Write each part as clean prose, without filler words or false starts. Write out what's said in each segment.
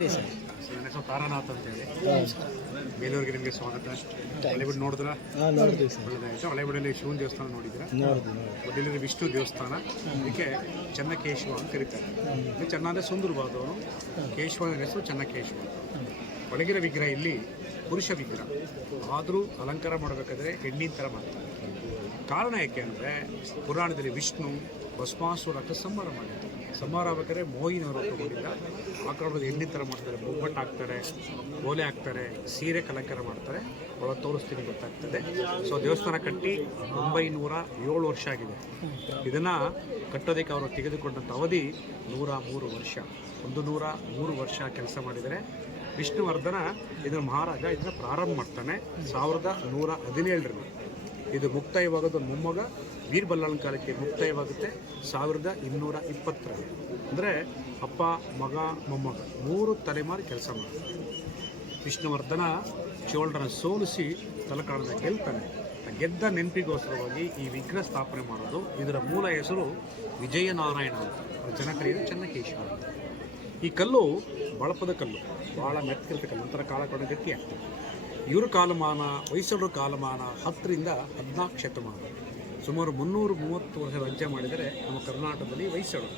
ನನ್ನ ಹೆಸರು ತಾರಾನಾಥ್ ಅಂತೇಳಿ. ಬೇಲೂರಿಗೆ ನಿಮಗೆ ಸ್ವಾಗತ. ಹಳೆಬೀಡು ನೋಡಿದ್ರಾ? ನೋಡಿದ್ವಿ ಸರ್. ಒಳ್ಳೆದಾಯಿತು. ಹಳೆಬೀಡಲ್ಲಿ ಶಿವನ ದೇವಸ್ಥಾನ ನೋಡಿದ್ರೆ ಮೊದಲಿನ ವಿಷ್ಣು ದೇವಸ್ಥಾನ, ಇದಕ್ಕೆ ಚೆನ್ನಕೇಶವ ಅಂತ ಕರೀತಾರೆ. ಇದು ಚೆನ್ನ ಅಂದರೆ ಸುಂದರವಾದವನು, ಕೇಶವನ ಹೆಸರು ಚೆನ್ನಕೇಶವ. ಒಳಗಿರೋ ವಿಗ್ರಹ ಇಲ್ಲಿ ಪುರುಷ ವಿಗ್ರಹ, ಆದರೂ ಅಲಂಕಾರ ಮಾಡಬೇಕಾದ್ರೆ ಹೆಣ್ಣಿನ ಥರ ಮಾಡ್ತಾರೆ. ಕಾರಣ ಯಾಕೆ ಅಂದರೆ ಪುರಾಣದಲ್ಲಿ ವಿಷ್ಣು ಭಸ್ಮಾಸುರಕ್ಕೆ ಸಂಹಾರ ಮಾಡಿದ್ದಾರೆ. ಸಂಹಾರ ಆಗ್ಬೇಕಾದ್ರೆ ಮೋಹಿನವರು ತಗೊಂಡಿಲ್ಲ, ಆ ಕಾರಣದ ಹೆಣ್ಣಿನ ಥರ ಮಾಡ್ತಾರೆ. ಬೊಬ್ಬಟ್ಟು ಹಾಕ್ತಾರೆ, ಓಲೆ ಹಾಕ್ತಾರೆ, ಸೀರೆ ಅಲಂಕಾರ ಮಾಡ್ತಾರೆ. ಒಳ ತೋರಿಸ್ತೀನಿ ಗೊತ್ತಾಗ್ತದೆ. ಸೊ ದೇವಸ್ಥಾನ ಕಟ್ಟಿ 907 ವರ್ಷ ಆಗಿದೆ. ಇದನ್ನು ಕಟ್ಟೋದಕ್ಕೆ ಅವರು ತೆಗೆದುಕೊಂಡಂಥ ಅವಧಿ 103 ವರ್ಷ. 103 ವರ್ಷ ಕೆಲಸ ಮಾಡಿದರೆ ವಿಷ್ಣುವರ್ಧನ ಇದರ ಮಹಾರಾಜ ಇದನ್ನು ಪ್ರಾರಂಭ ಮಾಡ್ತಾನೆ 1117ರಲ್ಲಿ. ಇದು ಮುಕ್ತಾಯವಾಗೋದು ಮೊಮ್ಮಗ ವೀರಬಲ್ಲಾಳನ ಕಾಲಕ್ಕೆ ಮುಕ್ತಾಯವಾಗುತ್ತೆ 1220ರಲ್ಲಿ. ಅಂದರೆ ಅಪ್ಪ, ಮಗ, ಮೊಮ್ಮಗ 3 ತಲೆಮಾರಿ ಕೆಲಸ ಮಾಡ್ತಾರೆ. ವಿಷ್ಣುವರ್ಧನ ಚೋಳರನ್ನ ಸೋಲಿಸಿ ತಲಕಾಡದ ಗೆಲ್ತಾನೆ. ಗೆದ್ದ ನೆನಪಿಗೋಸ್ಕರವಾಗಿ ಈ ವಿಗ್ರಹ ಸ್ಥಾಪನೆ ಮಾಡೋದು. ಇದರ ಮೂಲ ಹೆಸರು ವಿಜಯನಾರಾಯಣ ಅಂತ, ಜನಕರಿಯರು ಚೆನ್ನಕೇಶವ ಅಂತ. ಈ ಕಲ್ಲು ಬಳಪದ ಕಲ್ಲು, ಭಾಳ ಮೆತ್ತಗಿರುತ್ತೆ ಕಲ್ಲು. ನಂತರ ಕಾಲ ಕೂಡ ಗಟ್ಟಿ ಆಗ್ತದೆ. ಇವ್ರ ಕಾಲಮಾನ, ಹೊಯ್ಸಳರ ಕಾಲಮಾನ 10ರಿಂದ 14 ಶತಮಾನ, ಸುಮಾರು 330 ವರ್ಷ ರಾಜ್ಯ ಮಾಡಿದರೆ ನಮ್ಮ ಕರ್ನಾಟಕದಲ್ಲಿ ಹೊಯ್ಸಳರು.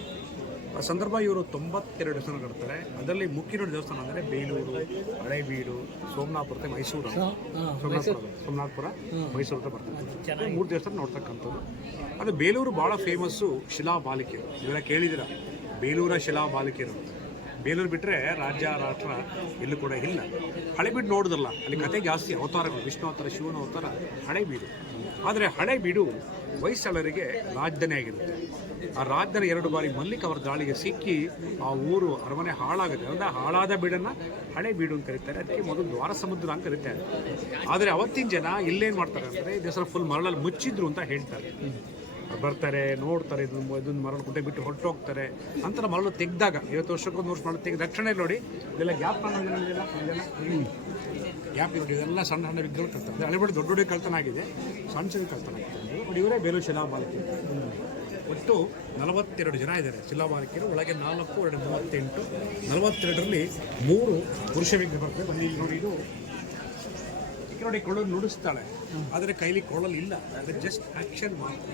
ಆ ಸಂದರ್ಭ ಇವರು 92 ದೇವಸ್ಥಾನ ಕಟ್ತಾರೆ. ಅದರಲ್ಲಿ ಮುಖ್ಯ ದೇವಸ್ಥಾನ ಅಂದರೆ ಬೇಲೂರು, ಹಳೆಬೀಡು, ಸೋಮನಾಥಪುರ, ಮೈಸೂರು, ಸೋಮನಾಥಪುರ ಮೈಸೂರು ಅಂತ ಬರ್ತದೆ. 3 ದೇವಸ್ಥಾನ ನೋಡ್ತಕ್ಕಂಥದ್ದು. ಅದು ಬೇಲೂರು ಭಾಳ ಫೇಮಸ್ಸು. ಶಿಲಾಬಾಲಿಕೆಯರು ಇವೆಲ್ಲ ಕೇಳಿದಿರ, ಬೇಲೂರ ಶಿಲಾಬಾಲಿಕೆಯರು. ಬೇಲೂರು ಬಿಟ್ಟರೆ ರಾಜ್ಯ ರಾಷ್ಟ್ರ ಎಲ್ಲೂ ಕೂಡ ಇಲ್ಲ. ಹಳೆಬೀಡು ನೋಡಿದ್ರಲ್ಲ, ಅಲ್ಲಿ ಕತೆ ಜಾಸ್ತಿ, ಅವತಾರಗಳು, ವಿಷ್ಣು ಅವತಾರ, ಶಿವನ ಅವತಾರ, ಹಳೆಬೀಡು. ಆದರೆ ಹಳೆಬೀಡು ಹೊಯ್ಸಳರಿಗೆ ರಾಜಧಾನಿ ಆಗಿರುತ್ತೆ. ಆ ರಾಜಧಾನಿ 2 ಬಾರಿ ಮಲ್ಲಿಕ ಅವರ ದಾಳಿಗೆ ಸಿಕ್ಕಿ ಆ ಊರು ಅರಮನೆ ಹಾಳಾಗುತ್ತೆ. ಅಂದರೆ ಹಾಳಾದ ಬೀಡನ್ನು ಹಳೆಬೀಡು ಅಂತ ಕರೀತಾರೆ. ಅದಕ್ಕೆ ಮೊದಲು ದ್ವಾರ ಸಮುದ್ರ ಅಂತ ಕರೀತಾರೆ. ಆದರೆ ಅವತ್ತಿನ ಜನ ಇಲ್ಲೇನು ಮಾಡ್ತಾರೆ ಅಂದರೆ ದೇವಸ್ಥಾನ ಫುಲ್ ಮರಳಲ್ಲಿ ಮುಚ್ಚಿದ್ರು ಅಂತ ಹೇಳ್ತಾರೆ. ಬರ್ತಾರೆ, ನೋಡ್ತಾರೆ, ಇದನ್ನು ಮರಳು ಗುಡ್ಡೆ ಬಿಟ್ಟು ಹೊರಟೋಗ್ತಾರೆ. ಅಂತರ ಮರಳು ತೆಗೆದಾಗ 50 ವರ್ಷಕ್ಕೊಂದು ವರ್ಷ ಮರಳು ತೆಗೆದು ರಕ್ಷಣೆ ನೋಡಿ, ಇದೆಲ್ಲ ಗ್ಯಾಪ್ ಗ್ಯಾಪ್ ನೋಡಿ, ಇದೆಲ್ಲ ಸಣ್ಣ ಸಣ್ಣ ವಿಗ್ರಹ ಕಳ್ತಾರೆ. ಹಳೆಬೀಡು ದೊಡ್ಡ ದೊಡ್ಡ ಕಳ್ತನ ಆಗಿದೆ, ಸಣ್ಣ ಸಣ್ಣ ಕಳ್ತನ ಆಗಿದೆ. ನೋಡಿ, ಇವರೇ ಬೇಲೂರು ಶಿಲಾಬಾಲಿಕೆ. ಒಟ್ಟು 42 ಜನ ಇದ್ದಾರೆ ಶಿಲಾಬಾಲಿಕೆಯರು. ಒಳಗೆ 4, 2, 38, 42ರಲ್ಲಿ 3 ಪುರುಷ ವಿಗ್ರಹ ಬರ್ತದೆ. ಬನ್ನಿ ಇಲ್ಲಿ ನೋಡಿ, ಇದು ನೋಡಿ ಕೊಳ್ಳಲು ನುಡಿಸ್ತಾಳೆ, ಆದರೆ ಕೈಲಿ ಕೊಳ್ಳಲು ಇಲ್ಲ. ಅದು ಜಸ್ಟ್ ಆ್ಯಕ್ಷನ್ ಮಾತ್ರ.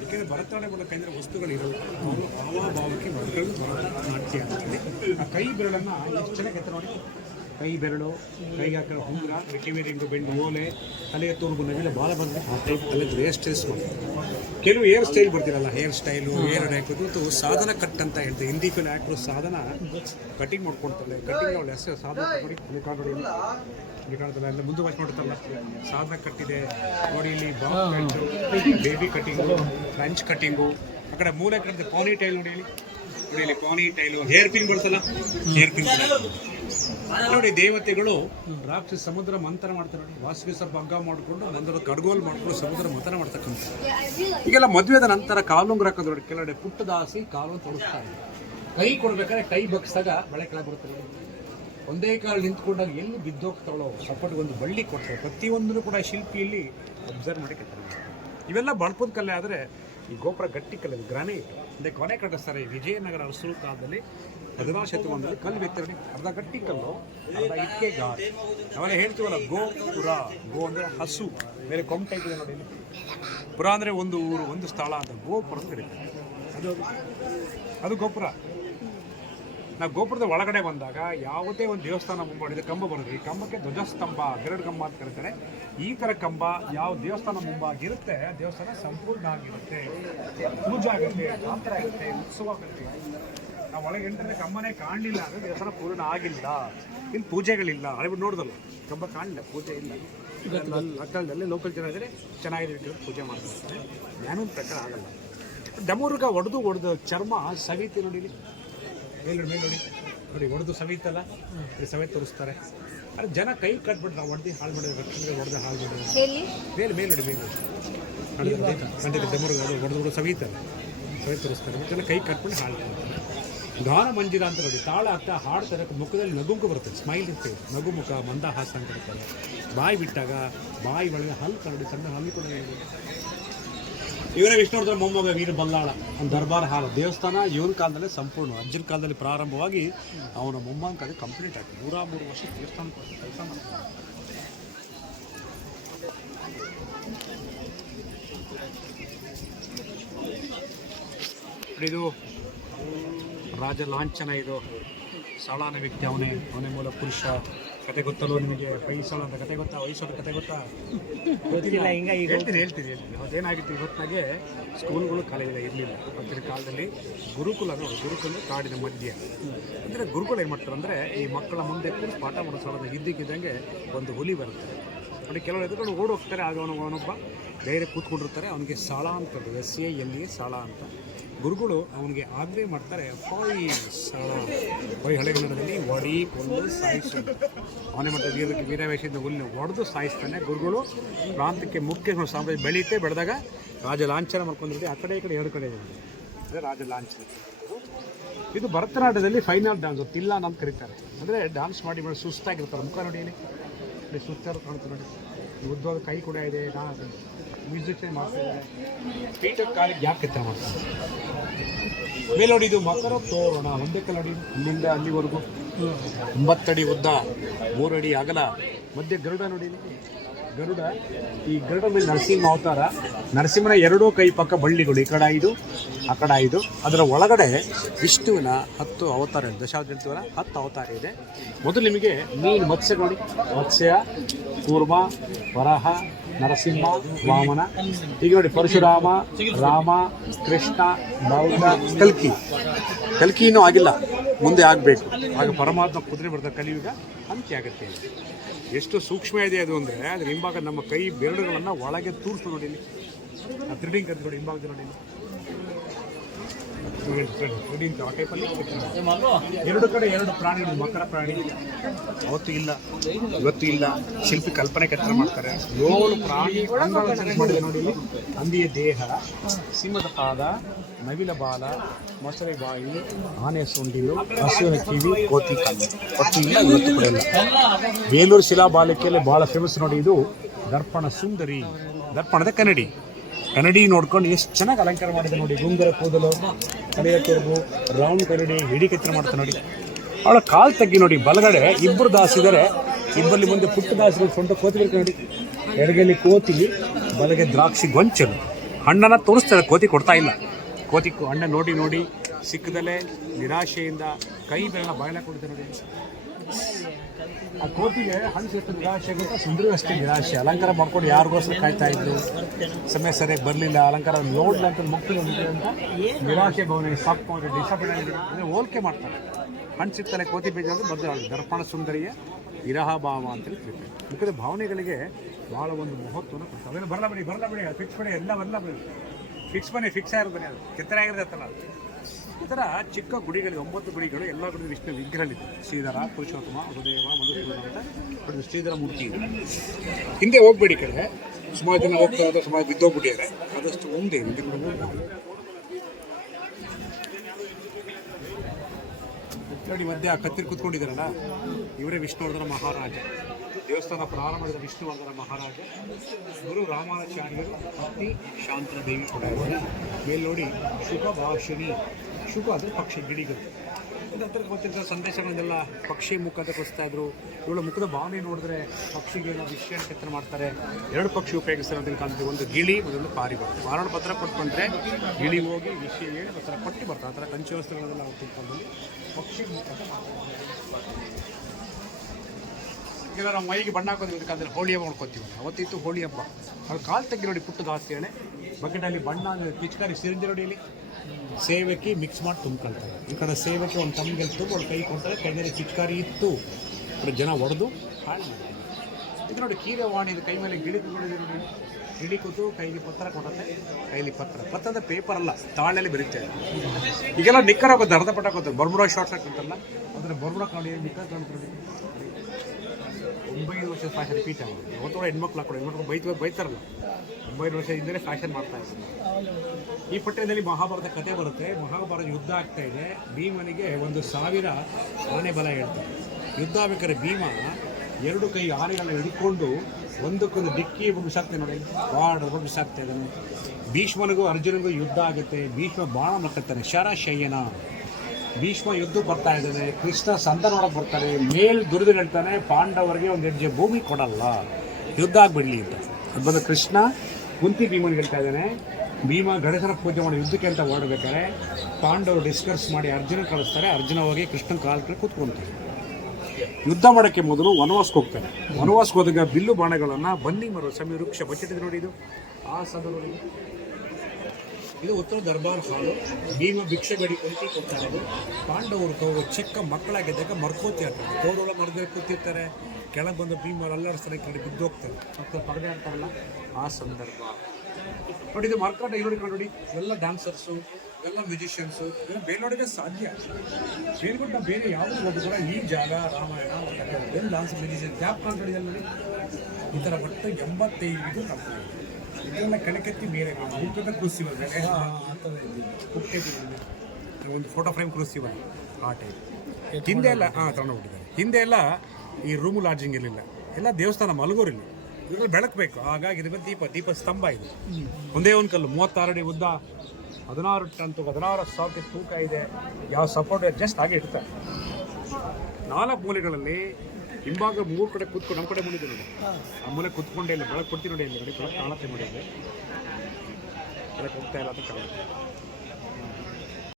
ಯಾಕೆಂದರೆ ಭರತನಾಟ್ಯ ಮಾಡೋ ಕೈಂದ್ರೆ ವಸ್ತುಗಳಿರೋದು, ಅವರು ಭಾವಭಾವಕ್ಕೆ ಮಕ್ಕಳು ಭರತನಾಟ್ಯ ಅಂತೇಳಿ. ಆ ಕೈ ಬೆರಳನ್ನು ಎಷ್ಟು ಚೆನ್ನಾಗಿ ಎತ್ತ ನೋಡಿ, ಕೈ ಬೆರಳು, ಕೈಗೆ ಹಾಕಿರೋ ಹುಂಗುರ, ಕಿವಿರಿಂಗು, ಬೆಂಡು, ಓಲೆ, ತಲೆಯ ತೂರ್ಗು, ನವಿಲ ಬಾಲ ಬಂದರೆ ಆ ಟೈಪ್ ತಲೆದು ಹೇರ್ ಸ್ಟೈಲ್ಸ್ ಮಾಡ್ತಾರೆ. ಕೆಲವು ಹೇರ್ ಸ್ಟೈಲ್ ಬರ್ತಿರಲ್ಲ, ಹೇರ್ ಸ್ಟೈಲು, ಹೇರ್ ಹಾಕೋದು ಸಾಧನ ಕಟ್ ಅಂತ ಹೇಳ್ತೀವಿ. ಹಿಂದಿ ಫಿಲ್ ಹಾಕಿರೋ ಸಾಧನ ಕಟಿಂಗ್ ಮಾಡ್ಕೊಳ್ತಾರೆ. ಕಟಿಂಗ್ ಅವಳು ಹೆಸರು ಸಾಧನ ನೋಡಿ, ಇಲ್ಲಿ ಕಾಣೋಡಿ, ಇಲ್ಲಿ ಕಾಣ್ತಲ್ಲ, ಎಲ್ಲ ಮುಂದೆ ವಾಚ್ ಮಾಡ್ತಲ್ಲ, ಸಾಧನ ಕಟ್ಟಿದೆ ನೋಡಿ. ಇಲ್ಲಿ ಬಾಬ್ ಕಟ್ಟು, ಬೇಬಿ ಕಟಿಂಗು, ಫ್ರೆಂಚ್ ಕಟಿಂಗು, ಆ ಕಡೆ ಮೂಲೆ ಕಟ್ಟಿದೆ ಪಾನಿ ಟೈಲ್ ನೋಡಿ. ಇಲ್ಲಿ ನೋಡಿ, ಪಾನಿ ಟೈಲು, ಹೇರ್ ಪಿನ್ ಬರ್ತಲ್ಲ, ಹೇರ್ ಪಿನ್ ನೋಡಿ. ದೇವತೆಗಳು ರಾಕ್ಷಸ ಸಮುದ್ರ ಮಂಥನ ಮಾಡ್ತಾರೆ ನೋಡಿ. ವಾಸುಕಿ ಸ್ವಲ್ಪ ಹಗ್ಗ ಮಾಡಿಕೊಂಡು ನಂತರ ಕಡ್ಗೋಲ್ ಮಾಡಿಕೊಂಡು ಸಮುದ್ರ ಮಂಥನ ಮಾಡ್ತಕ್ಕಂಥ. ಈಗೆಲ್ಲ ಮದುವೆದ ನಂತರ ಕಾಲುಂಗುರ ಹಾಕೋದು ನೋಡಿ. ಕೆಲವೆಡೆ ಪುಟ್ಟದಾಸಿ ಕಾಲು ತೊಡಸ್ತಾರೆ. ಕೈ ಕೊಡ್ಬೇಕಾದ್ರೆ ಕೈ ಬಗ್ಸಿದಾಗ ಬಳೆ ಕೆಳಗೆ ಬರುತ್ತೆ ನೋಡಿ. ಒಂದೇ ಕಾಲು ನಿಂತ್ಕೊಂಡಾಗ ಎಲ್ಲಿ ಬಿದ್ದೋಗ್ತಾಳೋ ಸಪೋರ್ಟ್ಗೆ ಒಂದು ಬಳ್ಳಿ ಕೊಡ್ತಾರೆ. ಪ್ರತಿಯೊಂದೂ ಕೂಡ ಶಿಲ್ಪಿಯಲ್ಲಿ ಅಬ್ಸರ್ವ್ ಮಾಡಿ ಕೆತ್ತಾರೆ. ಇವೆಲ್ಲ ಬಳಪದ ಕಲ್ಲೆ. ಆದರೆ ಈ ಗೋಪುರ ಗಟ್ಟಿ ಕಲ್ಲು, ಗ್ರಾನೈಟ್. ಅಂದರೆ ಕೊನೆ ಕಟ್ಟಿಸ್ತಾರೆ. ವಿಜಯನಗರ ಅರಸರು ಕಾಲದಲ್ಲಿ 16ನೇ ಶತಮಾನದಲ್ಲಿ ಕಲ್ಲು ವಿತರಣೆ. ಅರ್ಧ ಗಟ್ಟಿ ಕಲ್ಲು, ಅರ್ಧ ಇಟ್ಕೆ ಗಾರ್. ನಾವೆಲ್ಲ ಹೇಳ್ತೀವಲ್ಲ ಗೋಪುರ. ಗೋ ಅಂದರೆ ಹಸು, ಬೇರೆ ಕೊಂಬ ಟೈಪ್ ಇದೆ ನೋಡಿ. ಪುರ ಅಂದರೆ ಒಂದು ಊರು, ಒಂದು ಸ್ಥಳ ಅಂತ ಗೋಪುರ ಅಂತ ಕರೀತಾರೆ. ಅದು ಗೋಪುರ. ನಾವು ಗೋಪುರದ ಒಳಗಡೆ ಬಂದಾಗ ಯಾವುದೇ ಒಂದು ದೇವಸ್ಥಾನ ಮುಂಬಾಡಿದ ಕಂಬ ಬರುತ್ತೆ. ಈ ಕಂಬಕ್ಕೆ ಧ್ವಜಸ್ತಂಭ, 2 ಕಂಬ ಅಂತ ಕರೀತಾರೆ. ಈ ಥರ ಕಂಬ ಯಾವ ದೇವಸ್ಥಾನ ಮುಂಬಾಗಿರುತ್ತೆ, ದೇವಸ್ಥಾನ ಸಂಪೂರ್ಣ ಆಗಿರುತ್ತೆ, ಪೂಜೆ ಆಗುತ್ತೆ, ಜಾತ್ರೆ ಆಗುತ್ತೆ, ಉತ್ಸವ ಆಗುತ್ತೆ. ನಾವು ಒಳಗೆ ಎಂಟ್ರೆ ಕಂಬನೇ ಕಾಣಲಿಲ್ಲ ಅಂದರೆ ದೇವಸ್ಥಾನ ಪೂರ್ಣ ಆಗಿಲ್ಲ. ಇಲ್ಲಿ ಪೂಜೆಗಳಿಲ್ಲ. ಹಳೆಬಿಟ್ಟು ನೋಡಿದಲ್ಲ, ಕಂಬ ಕಾಣಲಿಲ್ಲ, ಪೂಜೆ ಇಲ್ಲ. ಲಕ್ಕಳದಲ್ಲಿ ಲೋಕಲ್ ಜನ ಇದ್ದರೆ ಚೆನ್ನಾಗಿದೆ ಪೂಜೆ ಮಾಡ್ತಾರೆ. ಜ್ಞಾನದ ಪ್ರಕಾರ ಆಗಲ್ಲ. ಡಮೂರ್ಗ ಒಡೆದು ಚರ್ಮ ಸವಿತಿ ನೋಡಿ. ಮೇಲೆ ನೋಡಿ ಒಡೆದು ಸವಿತಲ್ಲ, ಇಲ್ಲಿ ಸವಿತ ತೋರಿಸ್ತಾರೆ. ಅದು ಜನ ಕೈ ಕಟ್ಬಿಟ್ಟು ನಾವು ಹೊಡೆದು ಹಾಳು ಮಾಡಿದ್ರೆ, ರಕ್ಷಣೆ ಹೊಡೆದು ಹಾಳು ಮಾಡಿದ್ರೆ ಮೇಲೆ ನೋಡಿ ಖಂಡಿತ ಡಮೂರ್ಗ ಹೊಡೆದು ಸವಿತಲ್ಲ, ಸವಿತ ತೋರಿಸ್ತಾರೆ. ಜನ ಕೈ ಕಟ್ಬಿಟ್ಟು ಹಾಳು ಮಾಡ್ತಾರೆ. ಗಾನ ಮಂಜಿರ ಅಂತ ನೋಡಿ, ತಾಳ ಆಗ್ತಾ ಹಾಡ್ತಾರೆ. ಮುಖದಲ್ಲಿ ನಗುಂಕು ಬರುತ್ತೆ, ಸ್ಮೈಲ್ ಇರ್ತೇವೆ, ನಗು ಮುಖ, ಮಂದಹಾಸ ಅಂತ ಇರ್ತಾರೆ. ಬಾಯಿ ಬಿಟ್ಟಾಗ ಬಾಯಿ ಒಳಗೆ ಹಲ್ಲು ನೋಡಿ, ಸಣ್ಣ ಹಲ್ಲು ಕೂಡ ಇವರೇ ವಿಷ್ಣುವರ್ಧನ ಮೊಮ್ಮಗ ವೀರ ಬಲ್ಲಾಳ ಒಂದು ದರ್ಬಾರ್ ಹಾಲ ದೇವಸ್ಥಾನ ಇವನ ಕಾಲದಲ್ಲೇ ಸಂಪೂರ್ಣ ಅರ್ಜುನ್ ಕಾಲದಲ್ಲಿ ಪ್ರಾರಂಭವಾಗಿ ಅವನ ಮೊಮ್ಮಗನ ಕಾಲದಲ್ಲಿ ಕಂಪ್ಲೀಟ್ ಆಗಿ 103 ವರ್ಷ ದೇವಸ್ಥಾನ ಕೆಲಸ ಮಾಡ್ತಾರೆ. ಇದು ರಾಜ ಲಾಂಛನ, ಇದು ಸಾಳಾನ ವ್ಯಕ್ತಿ, ಅವನೇ ಮೂಲ ಪುರುಷ. ಕತೆ ಗೊತ್ತಲ್ಲೋ ನಿಮಗೆ? ಪೈಸಾಳ ಅಂತ ಕತೆ ಗೊತ್ತಾ? ವಯಸ್ಸೋದ ಕತೆ ಗೊತ್ತಾ? ಗೊತ್ತಿಲ್ಲ. ಹೇಳ್ತೀನಿ. ಅದೇನಾಗಿತ್ತು ಇವತ್ತಿನಾಗೆ ಸ್ಕೂಲ್ಗಳು ಕಾಲೇಜ್ ಇರಲಿಲ್ಲ. ಅವತ್ತಿನ ಕಾಲದಲ್ಲಿ ಗುರುಕುಲ ಕಾಡಿನ ಮಧ್ಯೆ. ಅಂದರೆ ಗುರುಗಳು ಏನು ಮಾಡ್ತಾರೆ ಅಂದರೆ ಈ ಮಕ್ಕಳ ಮುಂದೆ ಕೂಡ ಪಾಠ ಮಾಡೋ ಸ್ಥಳದ ಇದ್ದಕ್ಕಿದ್ದಂಗೆ ಒಂದು ಹುಲಿ ಬರುತ್ತೆ. ನೋಡಿ, ಕೆಲವರು ಎದುರುಕೊಂಡು ಓಡಿ ಹೋಗ್ತಾರೆ. ಆಗ ಅವನೊಬ್ಬ ಧೈರ್ಯ ಕೂತ್ಕೊಂಡಿರ್ತಾರೆ. ಅವನಿಗೆ ಸಾಳ ಅಂತ, SALA ಸಾಳ ಅಂತ. ಗುರುಗಳು ಅವನಿಗೆ ಆಜ್ಞೆ ಮಾಡ್ತಾರೆ, ಹಳೆಗನ್ನಡದಲ್ಲಿ ಒಡಿ ಕೊಂದು ಸಾಯಿಸು. ಅವನೇ ಮಾಡ್ತಾರೆ ವೀರಾವೇಶದಿಂದ ಹುಲ್ಲು ಹೊಡೆದು ಸಾಯಿಸ್ತಾನೆ. ಗುರುಗಳು ಪ್ರಾಂತಕ್ಕೆ ಮುಖ್ಯ ಸಾಮ್ರಾಜ್ಯ ಬೆಳೆದಾಗ ರಾಜ ಲಾಂಛನ ಮಾಡ್ಕೊಂಡಿರ್ತೀವಿ. ಆ ಕಡೆ ಈ ಕಡೆ 2 ಕಡೆ ಇದೆ, ಅಂದರೆ ರಾಜ ಲಾಂಛನ. ಇದು ಭರತನಾಟ್ಯದಲ್ಲಿ ಫೈನಲ್ ಡ್ಯಾನ್ಸ್, ತಿಲ್ಲ ಅಂತ ಕರೀತಾರೆ. ಅಂದರೆ ಡ್ಯಾನ್ಸ್ ಮಾಡಿ ಸುಸ್ತಾಗಿರ್ತಾರೆ. ಮುಖ ನೋಡಿ, ಸುಸ್ತಾರು ಕಾಣುತ್ತೆ ನೋಡಿ. ಉದ್ದವಾದ ಕೈ ಕೂಡ ಇದೆ. ಮ್ಯೂಸಿಕ್ ಮಾಡ್ತಾರೆ. ಪೀಠಕ್ಕೆ ಕಾಲಿಗೆ ಯಾಕೆ ಎತ್ತರ ಮಾಡ್ತಾರೆ. ಮೇಲೆ ನೋಡಿ, ಇದು ಮಕರ ತೋರಣ. ಒಂದೇ ಕಲ್ ನೋಡಿ, ಇಲ್ಲಿಂದ ಅಲ್ಲಿವರೆಗೂ 9 ಅಡಿ ಉದ್ದ, 3 ಅಡಿ ಅಗಲ. ಮಧ್ಯೆ ಗರುಡ ನೋಡಿ, ಗರುಡ. ಈ ಗರುಡ ಮೇಲೆ ನರಸಿಂಹ ಅವತಾರ. ನರಸಿಂಹನ 2 ಕೈ ಪಕ್ಕ ಬಳ್ಳಿಗಳು, ಈ ಕಡೆ 5 ಆ ಕಡೆ 5. ಅದರ ಒಳಗಡೆ ವಿಷ್ಣುವಿನ 10 ಅವತಾರ ಇದೆ. ದಶಾವತಾರ 10 ಅವತಾರ ಇದೆ. ಮೊದಲು ನಿಮಗೆ ಮೀನು ಮತ್ಸ್ಯ ನೋಡಿ, ಮತ್ಸ್ಯ, ಕೂರ್ಮ, ವರಾಹ, ನರಸಿಂಹ, ವಾಮನ. ಈಗ ನೋಡಿ, ಪರಶುರಾಮ, ರಾಮ, ಕೃಷ್ಣ, ಬೌದ್ಧ, ಕಲ್ಕಿ ಇನ್ನೂ ಆಗಿಲ್ಲ, ಮುಂದೆ ಆಗಬೇಕು. ಆಗ ಪರಮಾತ್ಮ ಕುದುರೆ ಬರ್ತಾರೆ. ಕಲಿಯುಗ ಅಂತ್ಯ ಆಗುತ್ತೆ. ಎಷ್ಟು ಸೂಕ್ಷ್ಮ ಇದೆ ಅದು ಅಂದರೆ, ಅದ್ರ ಹಿಂಭಾಗ ನಮ್ಮ ಕೈ ಬೆರಳುಗಳನ್ನು ಒಳಗೆ ತೂರಿಸ್ತು ನೋಡಿ. ಇಲ್ಲಿ ಆ ಥ್ರೆಡಿಂಗ್ ಕದ್ದು ನೋಡಿ, ಹಿಂಭಾಗದ ನೋಡಿ. 2 ಕಡೆ 2 ಪ್ರಾಣಿಗಳು, ಮಕರ ಪ್ರಾಣಿ. ಅವತ್ತು ಇಲ್ಲ, ಇವತ್ತು ಇಲ್ಲ. ಶಿಲ್ಪಿ ಕಲ್ಪನೆ ಕೆತ್ತರ ಮಾಡ್ತಾರೆ. 7 ಪ್ರಾಣಿ ಮಾಡಿದೆ ನೋಡಿ. ಇಲ್ಲಿ ಹಂದಿಯ ದೇಹ, ಸಿಂಹದ ಪಾದ, ನವಿಲ ಬಾಲ, ಮೊಸಳೆ ಬಾಯಿ, ಆನೆ ಸೊಂಡಿಲು, ಹಸುವಿನ ಕಿವಿ, ಕೋತಿ ಕಾಲು. ಅವತ್ತು ಇಲ್ಲ, ಇವತ್ತು ಕೂಡ ಇಲ್ಲ. ಬೇಲೂರು ಶಿಲಾಬಾಲಿಕೆಯಲ್ಲಿ ಭಾಳ ಫೇಮಸ್ ನೋಡಿ. ಇದು ದರ್ಪಣ ಸುಂದರಿ. ದರ್ಪಣದ ಕನ್ನಡಿ ನೋಡ್ಕೊಂಡು ಎಷ್ಟು ಚೆನ್ನಾಗಿ ಅಲಂಕಾರ ಮಾಡಿದೆ ನೋಡಿ. ಗುಂಗರ ಕೂದಲು, ತಲೆಯ ತಿರುಗು, ರೌಂಡ್ ಕನ್ನಡಿ, ಹಿಡಿ ಕೆತ್ತನೆ ಮಾಡ್ತಾರೆ ನೋಡಿ. ಅವಳ ಕಾಲು ತಗ್ಗಿ ನೋಡಿ. ಬಲಗಡೆ 2 ದಾಸಿದ್ದಾರೆ. ಇಬ್ಬರಲ್ಲಿ ಮುಂದೆ ಪುಟ್ಟ ದಾಸಿಗಳು, ಸೊಂಟ ಕೋತಿ ಬೇಕು ನೋಡಿ. ಎಡಗಲಿ ಕೋತಿ, ಬಲಗೆ ದ್ರಾಕ್ಷಿ ಗೊಂಚಲು. ಹಣ್ಣನ್ನು ತೋರಿಸ್ತಾರೆ, ಕೋತಿ ಕೊಡ್ತಾ ಇಲ್ಲ. ಕೋತಿ ಹಣ್ಣ ನೋಡಿ ಸಿಕ್ಕದಲ್ಲೇ ನಿರಾಶೆಯಿಂದ ಕೈ ಬೆರಳ ಬಾಯಲ ಕೊಡ್ತಾರೆ ನೋಡಿ. ಆ ಕೋತಿಗೆ ಹಣ್ಣು ಎಷ್ಟು ನಿರಾಶೆ ಆಗುತ್ತೋ, ಸುಂದರ ಅಷ್ಟೇ ನಿರಾಶೆ. ಅಲಂಕಾರ ಮಾಡ್ಕೊಂಡು ಯಾರಿಗೋಸ್ಕರ ಕಾಯ್ತಾ ಇದ್ರು, ಸಮಯ ಸರಿಯಾಗಿ ಬರಲಿಲ್ಲ, ಅಲಂಕಾರ ನೋಡ್ಲಿ ಅಂತ ಮಕ್ಕಳು ಅಂತ ನಿರಾಶೆ ಭಾವನೆ, ಸಾಕು ಡಿಸಪಾಯಿಂಟ್ ಅಂದರೆ ಹೋಲಿಕೆ ಮಾಡ್ತಾರೆ. ಹಣ್ಣು ಸಿಗ್ತಾರೆ, ಕೋತಿ ಬೇಜಾರು ಬದಲಾಗಿ ದರ್ಪಣ ಸುಂದರಿಯ ವಿರಹ ಭಾವ ಅಂತೇಳಿ ಕರೀತಾರೆ. ಮುಖದ ಭಾವನೆಗಳಿಗೆ ಭಾಳ ಒಂದು ಮಹತ್ವವನ್ನು ಕೊಡ್ತಾರೆ. ಅವೇನು ಬರಲ್ಲ ಬಿಡಿ, ಫಿಕ್ಸ್ ಬನ್ನಿ, ಎಲ್ಲ ಬರಲ್ಲ ಬಿಡಿ, ಫಿಕ್ಸ್ ಆಗಿರೋದು ಬನ್ನಿ, ಅದು ಕೆತ್ತನೆ ಆಗಿರ್ತಲ್ಲ. ಈ ಥರ ಚಿಕ್ಕ ಗುಡಿಗಳಿಗೆ 9 ಗುಡಿಗಳು, ಎಲ್ಲ ಗುಡಿ ವಿಷ್ಣು ವಿಗ್ರಹಗಳಿದೆ. ಶ್ರೀಧರ, ಪುರುಷೋತ್ತಮ, ವಸುದೇವ, ಮಧುಸೂದನ ಅಂತ ಶ್ರೀಧರ ಮೂರ್ತಿ ಇದೆ. ಹಿಂದೆ ಹೋಗ್ಬೇಡಿ, ಕಡೆ ಸುಮಾರು ಜನ ಹೋಗ್ತಾ ಇದ್ದಾರೆ, ಸುಮಾರು ಬಿದ್ದೋಗ್ಬಿಟ್ಟಿದ್ದಾರೆ. ಆದಷ್ಟು ಮುಂದೆ ನೋಡಿ. ಮಧ್ಯ ಕತ್ತಿರಿ ಕೂತ್ಕೊಂಡಿದ್ದಾರಲ್ಲ, ಇವರೇ ವಿಷ್ಣುವರ್ಧನ ಮಹಾರಾಜ. ದೇವಸ್ಥಾನ ಪ್ರಾರಂಭ ಮಾಡಿದ ವಿಷ್ಣುವರ್ಧನ ಮಹಾರಾಜ. ಗುರು ರಾಮಾಚಾರ್ಯರು, ಪತ್ನಿ ಶಾಂತನ ದೇವಿ ಕೂಡ ಇದ್ದಾರೆ. ಮೇಲೆ ನೋಡಿ, ಶುಭ ಭಾಷಿಣಿ. ಶುಭ ಅಂದರೆ ಪಕ್ಷಿ, ಗಿಡಿಗಳು. ನಂತರ ಗೊತ್ತಿರ್ತಾರೆ ಸಂದೇಶಗಳನ್ನೆಲ್ಲ ಪಕ್ಷಿ ಮುಖ ಅಂತ ಕೊಡಿಸ್ತಾ ಇದ್ರು. ಇವಳ ಮುಖದ ಭಾವನೆ ನೋಡಿದ್ರೆ ಪಕ್ಷಿಗೆ ಏನೋ ವಿಷಯ ಕೆತ್ತನೆ ಮಾಡ್ತಾರೆ. 2 ಪಕ್ಷಿ ಉಪಯೋಗಿಸ್ತಾರೆ ಅಂತ ಕಾಣ್ತೀವಿ. ಒಂದು ಗಿಳಿ, ಒಂದು ಪಾರಿವಾಳ. ಮಾರಣ ಪತ್ರ ಕೊಟ್ಟು ಬಂದರೆ ಗಿಳಿ ಹೋಗಿ ವಿಷಯ ಹೇಳಿ ಪತ್ರ ಕೊಟ್ಟು ಬರ್ತಾರೆ. ಆ ಥರ ಕಂಚಿ ವಸ್ತುಗಳನ್ನೆಲ್ಲ ತಿಳ್ಕೊಂಡು ಪಕ್ಷಿ ಮುಖ ಅಂತ ಮಾಡ್ತಾರೆ. ಈಗ ನಾವು ಮೈಗೆ ಬಣ್ಣ ಹಾಕೋದು ಕಾಲದಲ್ಲಿ ಹೋಳಿ ಹಬ್ಬ ಮಾಡ್ಕೊತೀವಿ. ಅವತ್ತಿತ್ತು ಹೋಳಿ ಹಬ್ಬ. ಅವ್ರು ಕಾಲು ತೆಗಿ ನೋಡಿ, ಪುಟ್ಟ ಜಾಸ್ತಿ ಹೇಳಿ ಬಕೆಟಲ್ಲಿ ಬಣ್ಣ ಪಿಚ್ಕಾರಿ ಸಿರಿಂಜಿ ನೋಡಿ. ಇಲ್ಲಿ ಸೇವಕ್ಕೆ ಮಿಕ್ಸ್ ಮಾಡಿ ತುಂಬ್ಕೊಳ್ತಾರೆ. ಈ ಕಡೆ ಸೇವಕ್ಕೆ ಒಂದು ತಮ್ಗೆ ತುಂಬ ಕೈ ಕೊಡ್ತಾರೆ. ಕೈಯಲ್ಲಿ ಪಿಚ್ಕಾರಿ ಇತ್ತು, ಜನ ಹೊಡೆದು ಹಾಳು ಮಾಡ್ತಾರೆ. ಇದು ನೋಡಿ ಕೀರವಾಣಿ, ಇದು ಕೈ ಮೇಲೆ ಗಿಳಿ ಕೂಡಿದೆ ನೋಡಿ. ಗಿಳಿ ಕೂತು ಕೈಗೆ ಪತ್ರ ಕೊಡುತ್ತೆ. ಕೈಲಿ ಪತ್ರ ಅಂದರೆ ಪೇಪರ್ ಅಲ್ಲ, ತಾಳಲ್ಲಿ ಬರೀತಾರೆ. ಈಗೆಲ್ಲ ನಿಕ್ಕರ್ ಹಾಕೋದು, ಅರ್ಧ ಪಟ್ಟ ಹಾಕೋತಾರೆ. ಬರ್ಮುಡಾ ಶಾರ್ಟ್ಸ್ ಹಾಕಿರ್ತಲ್ಲ, ಅಂದರೆ ಬರ್ಮುಡಾ ನೋಡಿ ನಿಕ್ಕರ್ ಕಾಣ್ತಾರೆ. 9 ವರ್ಷದ ಫ್ಯಾಷನ್ ರಿಪೀಟ್ ಆಗಿದೆ. ಅವತ್ತು ಹೆಣ್ಮಕ್ಳು ಹಾಕೊಂಡು ಹೆಣ್ಮಕ್ಳು ಬೈತಾರಲ್ಲ, 9 ವರ್ಷದಿಂದಲೇ ಫ್ಯಾಷನ್ ಮಾಡ್ತಾ ಇದ್ದಾರೆ. ಈ ಪಠ್ಯದಲ್ಲಿ ಮಹಾಭಾರತ ಕಥೆ ಬರುತ್ತೆ. ಮಹಾಭಾರತ ಯುದ್ಧ ಆಗ್ತಾ ಇದೆ. ಭೀಮನಿಗೆ 1,000 ಆನೆ ಬಲ ಹೇಳ್ತಾರೆ. ಯುದ್ಧ ಬೇಕಾದ್ರೆ ಭೀಮ 2 ಕೈ ಆನೆಗಳನ್ನ ಹಿಡ್ಕೊಂಡು ಒಂದಕ್ಕೊಂದು ಡಿಕ್ಕಿ ಬಿಸಾಕ್ತೆ ನೋಡಿ, ಬಾರ್ಡರ್ ಬಿಸಾಕ್ತಾ ಇದ್ದಾನೆ. ಭೀಷ್ಮನಿಗೂ ಅರ್ಜುನಿಗೂ ಯುದ್ಧ ಆಗುತ್ತೆ. ಭೀಷ್ಮ ಬಾಣ ಮಕ್ಕತ್ತಾನೆ, ಶರಶಯ್ಯನ. ಭೀಷ್ಮ ಯುದ್ಧ ಬರ್ತಾ ಇದ್ದಾನೆ, ಕೃಷ್ಣ ಸಂತ ನೋಡಕ್ಕೆ ಬರ್ತಾರೆ. ಮೇಲ್ ದುರ್ದು ಹೇಳ್ತಾನೆ, ಪಾಂಡವರಿಗೆ ಒಂದು ಹೆಜ್ಜೆ ಭೂಮಿ ಕೊಡಲ್ಲ, ಯುದ್ಧ ಆಗಿಬಿಡಲಿ ಅಂತ. ಅದು ಬಂದು ಕೃಷ್ಣ ಕುಂತಿ ಭೀಮನಿಗೆ ಹೇಳ್ತಾ ಇದ್ದಾನೆ. ಭೀಮ ಗಣೇಶನ ಪೂಜೆ ಮಾಡಿ ಯುದ್ಧಕ್ಕೆ ಅಂತ ಹೊರಡ್ಬೇಕಾದ್ರೆ ಪಾಂಡವರು ಡಿಸ್ಕಸ್ ಮಾಡಿ ಅರ್ಜುನ ಕಳಿಸ್ತಾರೆ. ಅರ್ಜುನ ಹೋಗಿ ಕೃಷ್ಣನ ಕಾಲಕ್ಕೆ ಕೂತ್ಕೊಂತಾರೆ. ಯುದ್ಧ ಮಾಡೋಕ್ಕೆ ಮೊದಲು ವನವಾಸಕ್ಕೆ ಹೋಗ್ತಾನೆ. ವನವಾಸಕ್ಕೆ ಹೋದಾಗ ಬಿಲ್ಲು ಬಾಣಗಳನ್ನು ಬನ್ನಿ ಮರ ಸಮಯ ವೃಕ್ಷ ಬಚ್ಚಿಟ್ಟಿದೆ ನೋಡಿ. ಇದು ಆ ಸಂದರ್ಭದಲ್ಲಿ ಇದು ಉತ್ತರ ದರ್ಬಾರ್ ಹಾಲು. ಭೀಮ ಭಿಕ್ಷೆ ಬೇಡಿ ಕುಂತಿ ಕೊಡ್ತಾರೆ. ಪಾಂಡವರು ತಗೋ ಚಿಕ್ಕ ಮಕ್ಕಳಾಗಿದ್ದಾಗ ಮರ್ಕೋತಿ ಆಗ್ತಾರೆ, ತೋರೊಳ ಮರದಲ್ಲಿ ಕೂತಿರ್ತಾರೆ. ಕೆಳಗೆ ಬಂದು ಭೀಮ ಅಲ್ಲಾಡಿಸ್ತಾರೆ, ಕೆಳಗೆ ಬಿದ್ದು ಹೋಗ್ತಾರೆ, ಮತ್ತೆ ಪರದೆ ಆಗ್ತಾರಲ್ಲ ಆ ಸಂದರ್ಭ ನೋಡಿ. ಇದು ಮಾರ್ಕಾಟ ಇರೋಡಿಕೊಂಡು ನೋಡಿ, ಎಲ್ಲ ಡ್ಯಾನ್ಸರ್ಸು, ಎಲ್ಲ ಮ್ಯೂಸಿಷಿಯನ್ಸು, ಇದನ್ನು ಬೇರೆ ಸಾಧ್ಯ. ಬೇರೆ ಬೇರೆ ಯಾವುದೂ ಒಂದು ಕೂಡ ಈ ಜಾಗ ರಾಮಾಯಣ ಏನು ಡ್ಯಾನ್ಸ್ ಮ್ಯೂಸಿಷಿಯನ್ ಗ್ಯಾಪ್ ಕಾಣ್ಕೊಂಡಿದೆ ನೋಡಿ. ಈ ಥರ ಒಟ್ಟು 85 ಕಾಣ್ತದೆ. ಇದೆಲ್ಲ ಕೆಳಕೆತ್ತಿ ಬೇರೆ ಊಟದ ಕ್ರೂಸಿವಲ್ ಒಂದು ಫೋಟೋ ಫ್ರೇಮ್ ಕ್ರೂಸಿವಲ್ ಆ ಟೈಪ್. ಹಿಂದೆ ಎಲ್ಲ ತಗೊಂಡೋಗ್ಬಿಟ್ಟಿದ್ದಾರೆ. ಹಿಂದೆ ಎಲ್ಲ ಈ ರೂಮು ಲಾಡ್ಜಿಂಗ್ ಇರಲಿಲ್ಲ, ಎಲ್ಲ ದೇವಸ್ಥಾನ ಮಲಗೋರಿಲ್ಲ. ಇದ್ರಲ್ಲಿ ಬೆಳಕಬೇಕು. ಹಾಗಾಗಿ ಇದು ದೀಪ ಸ್ತಂಭ. ಇದು ಒಂದೇ ಒಂದು ಕಲ್ಲು 36 ಅಡಿ ಉದ್ದ, 16 ಟನ್ 16,000 ತೂಕ ಇದೆ. ಯಾವ ಸಪೋರ್ಟ್ ಜಸ್ಟ್ ಹಾಗೆ ಇಡ್ತಾರೆ. 4 ಮೂಲೆಗಳಲ್ಲಿ ಹಿಂಭಾಗ 3 ಕಡೆ ಕೂತ್ಕೊಂಡು ನಮ್ಮ ಕಡೆ ಮುಂದಿದೆ ನೋಡಿ. ಆ ಮೂಲೆ ಕೂತ್ಕೊಂಡೆ ಇಲ್ಲ ಬೆಳಕು ಕೊಡ್ತೀನಿ ನೋಡಿ. ಅಲ್ಲಿ ನೋಡಿ ಬೆಳಕು ಕಾಣತ್ತೆ ನೋಡಿ. ಬೆಳಕು ಹೋಗ್ತಾ ಇಲ್ಲ ಅಂತ ಕಾಣುತ್ತೆ.